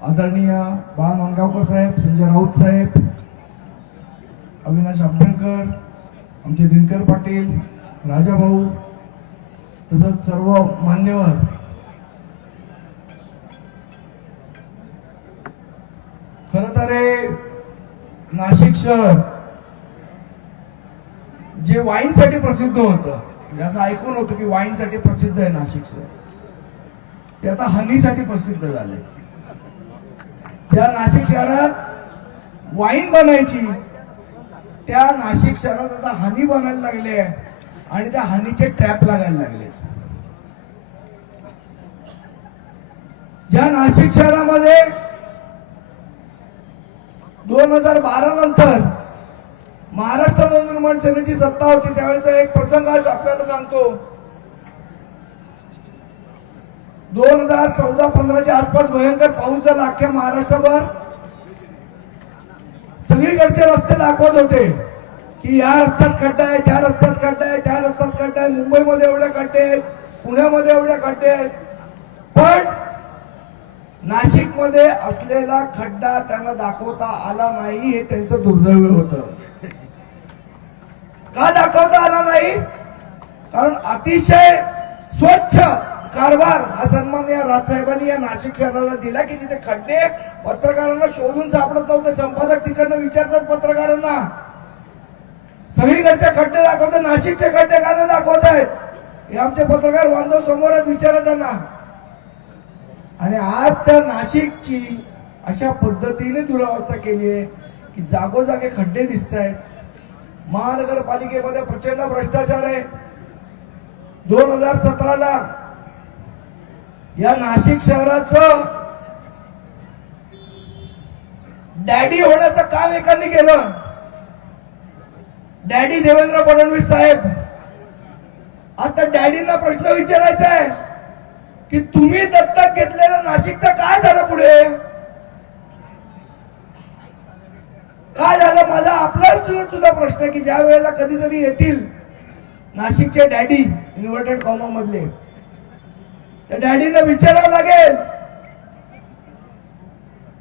आदरणीय बाळा मानगावकर साहेब, संजय राऊत साहेब, अविनाश अभ्यंकर, आमचे दिनकर पाटील, राजा भाऊ, तसंच सर्व मान्यवर, खरं तर नाशिक शहर जे वाईनसाठी प्रसिद्ध होतं, असं ऐकून होतं की वाईनसाठी प्रसिद्ध आहे नाशिक शहर, ते आता हनीसाठी प्रसिद्ध झाले. त्या नाशिक शहरात वाईन बनायची, त्या नाशिक शहरात आता हनी बनायला लागले आणि त्या हनीचे ट्रॅप लागायला लागले. ज्या नाशिक शहरामध्ये 2012 नंतर महाराष्ट्र नवनिर्माण सेनेची सत्ता होती, त्यावेळेचा एक प्रसंग आज आपल्याला सांगतो. 2014-15च्या आसपास भयंकर पाऊस झाला अख्ख्या महाराष्ट्रभर. सगळीकडचे रस्ते दाखवत होते की या रस्त्यात खड्डा आहे, त्या रस्त्यात खड्डा आहे, त्या रस्त्यात खड्डा आहे, मुंबईमध्ये एवढे खड्डे आहेत, पुण्यामध्ये एवढे खड्डे आहेत. पण नाशिकमध्ये असलेला खड्डा त्यांना दाखवता आला नाही, हे त्यांचं दुर्दैव होतं. का दाखवता आला नाही? कारण अतिशय स्वच्छ कारभार हा सन्माननीय राजसाहेबांनी या नाशिक शहराला दिला की जिथे खड्डे पत्रकारांना शोधून सापडत नव्हते. संपादक तिकडनं विचारतात पत्रकारांना, सगळीकडचे खड्डे दाखवतात, नाशिकचे खड्डे का नाही दाखवत आहेत? हे आमचे पत्रकार बांधव समोर आहेत, विचारा त्यांना. आणि आज त्या नाशिकची अशा पद्धतीने दुरावस्था केली आहे की जागोजागे खड्डे दिसत आहेत. महानगरपालिकेमध्ये प्रचंड भ्रष्टाचार आहे. 2017ला या नाशिक शहराचं डॅडी होण्याचं काम एकाने केलं. डॅडी देवेंद्र फडणवीस साहेब. आता डॅडींना प्रश्न विचारायचा आहे की तुम्ही दत्तक घेतलेलं नाशिकचं काय झालं पुढे? काय झालं? माझा आपला सुद्धा प्रश्न आहे की ज्या वेळेला कधीतरी येतील नाशिकचे डॅडी इन्व्हर्टेड कॉमा मधले, त्या डॅडींना विचारावं लागेल,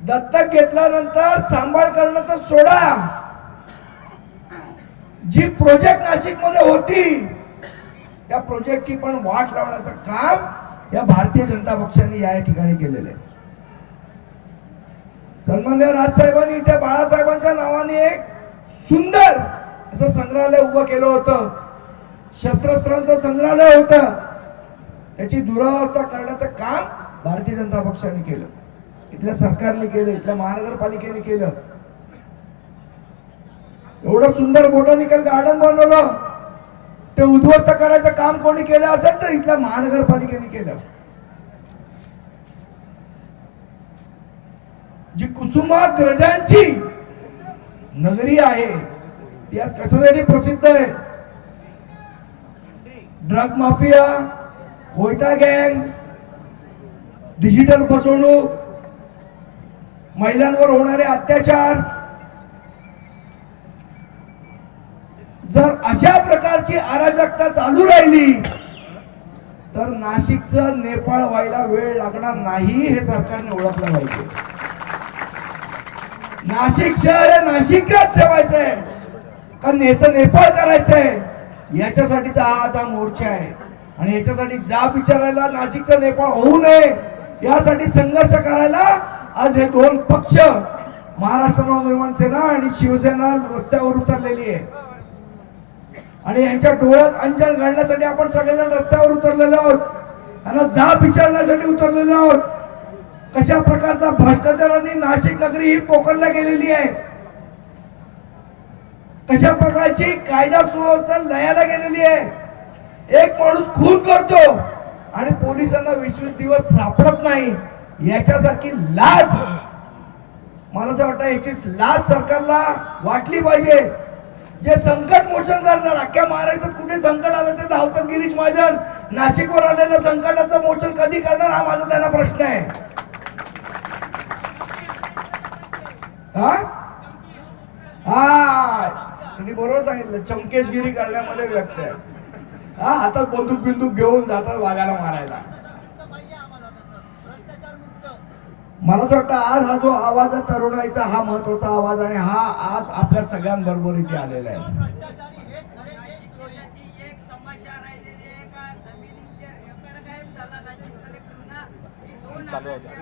दत्तक घेतल्यानंतर सांभाळ करणं तर सोडा, जी प्रोजेक्ट नाशिक मध्ये होती त्या प्रोजेक्टची पण वाट लावण्याचं काम या भारतीय जनता पक्षाने या ठिकाणी केलेलं आहे. सन्माननीय राजसाहेबांनी इथे बाळासाहेबांच्या नावाने एक सुंदर असं संग्रहालय उभं केलं होतं. शस्त्रास्त्रांचं संग्रहालय होतं. त्याची दुरावस्था करण्याचं काम भारतीय जनता पक्षाने केलं, इथल्या सरकारने केलं, इथल्या महानगरपालिकेने केलं. एवढं सुंदर बोटॅनिकल गार्डन बनवलं, ते उद्ध्वस्त करायचं काम कोणी केलं असेल तर इथल्या महानगरपालिकेने केलं. जी कुसुमाग्रजांची नगरी आहे ती आज कशासाठी प्रसिद्ध आहे? ड्रग माफिया, कोयता गँग, डिजिटल फसवणूक, महिलांवर होणारे अत्याचार. जर अशा प्रकारची अराजकता चालू राहिली तर नाशिकचं नेपाळ व्हायला वेळ लागणार नाही, हे सरकारने ओळखलं पाहिजे. नाशिक शहर हे नाशिकच ठेवायचंय का नेपाळ करायचंय, याच्यासाठीचा आज हा मोर्चा आहे. आणि याच्यासाठी जाब विचारायला, नाशिकचं नेपाळ होऊ नये यासाठी संघर्ष करायला आज हे दोन पक्ष, महाराष्ट्र नवनिर्माण सेना आणि शिवसेना, रस्त्यावर उतरलेली आहे. आणि यांच्या डोळ्यात अंजन घालण्यासाठी आपण सगळेजण रस्त्यावर उतरलेलो आहोत, त्यांना जाब विचारण्यासाठी उतरलेलो आहोत. कशा प्रकारचा भ्रष्टाचाराने नाशिक नगरी ही पोखरल्या गेलेली आहे, कशा प्रकारची कायदा सुव्यवस्था लयाला गेलेली आहे. एक माणूस खून करतो आणि पोलिसांना 20-20 दिवस सापडत नाही, याच्यासारखी लाज मला असं वाटतं याची लाज सरकारला वाटली पाहिजे. जे संकट मोचन करतात, अख्ख्या महाराष्ट्रात कुठे संकट आलं ते धावतात गिरीश महाजन. नाशिकवर आलेल्या संकटाचं मोचन कधी करणार हा माझा त्यांना प्रश्न आहे. तुम्ही बरोबर सांगितलं, चमकेशगिरी करण्यामध्ये व्यक्त आहे. हातात बंदूक घेऊन जातात वाघाला मारायला. मला असं वाटतं आज हा जो आवाज आहे तरुणाईचा, हा महत्वाचा आवाज, आणि हा आज आपल्या सगळ्यांबरोबर इथे आलेला आहे.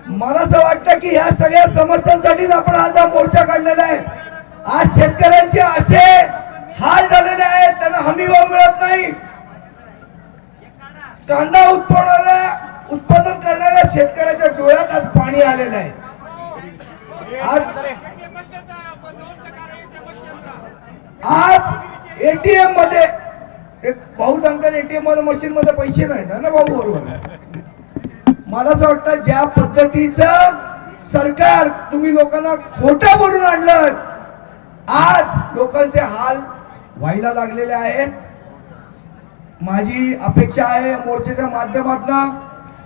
मला असं वाटतं की ह्या सगळ्या समस्यांसाठीच आपण आज हा मोर्चा काढलेला आहे. आज शेतकऱ्यांचे असे हाल झालेले आहेत, त्यांना हमी भाव मिळत नाही. कांदा उत्पादन करणाऱ्या शेतकऱ्याच्या डोळ्यात आज पाणी आलेलं आहे. आज एटीएम मध्ये बहुतांश एटीएम मध्ये मशीन मध्ये पैसे नाहीत ना भाऊ, बरोबर. मला असं वाटतं ज्या पद्धतीचं सरकार तुम्ही लोकांना खोटं बोलून आणलं, आज लोकांचे हाल व्हायला लागलेले आहेत. माझी अपेक्षा आहे मोर्चाच्या माध्यमातून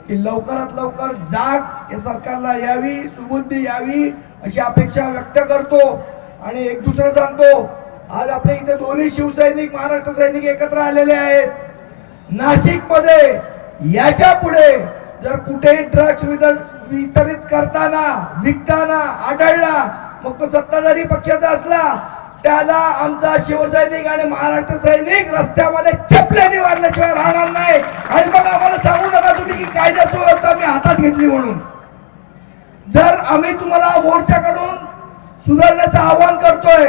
की लवकरात लवकर जाग या सरकारला यावी, सुबुद्धी यावी अशी अपेक्षा व्यक्त करतो. आणि एक दुसरं सांगतो, आज आपल्या इथे दोन्ही शिवसैनिक, महाराष्ट्र सैनिक एकत्र आलेले आहेत. नाशिक मध्ये याच्या पुढे जर कुठेही ड्रग्ज वितरित करताना, विकताना आढळला, मग तो सत्ताधारी पक्षाचा असला, त्याला आमचा शिवसैनिक आणि महाराष्ट्र सैनिक रस्त्यामध्ये चपल्याने मारल्याशिवाय राहणार नाही. आणि मग आम्हाला सांगू नका तुम्ही की कायदा सुव्यवस्था मी हातात घेतली म्हणून. जर आम्ही तुम्हाला मोर्चा काढून सुधारण्याचं आवाहन करतोय,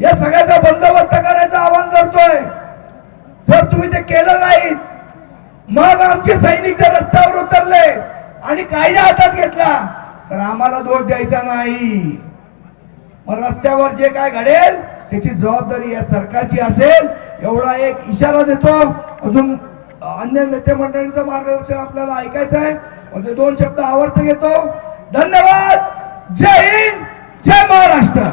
या सगळ्याचा बंदोबस्त करायचं आवाहन करतोय, जर तुम्ही ते केलं नाही, मग आमचे सैनिक जर रस्त्यावर उतरले आणि कायदा हातात घेतला तर आम्हाला दोष द्यायचा नाही. मग रस्त्यावर जे काय घडेल त्याची जबाबदारी या सरकारची असेल, एवढा एक इशारा देतो. अजून अन्य नेते मंडळींचं मार्गदर्शन आपल्याला ऐकायचं आहे. म्हणजे दोन शब्द आवर्त घेतो. धन्यवाद. जय हिंद, जय महाराष्ट्र.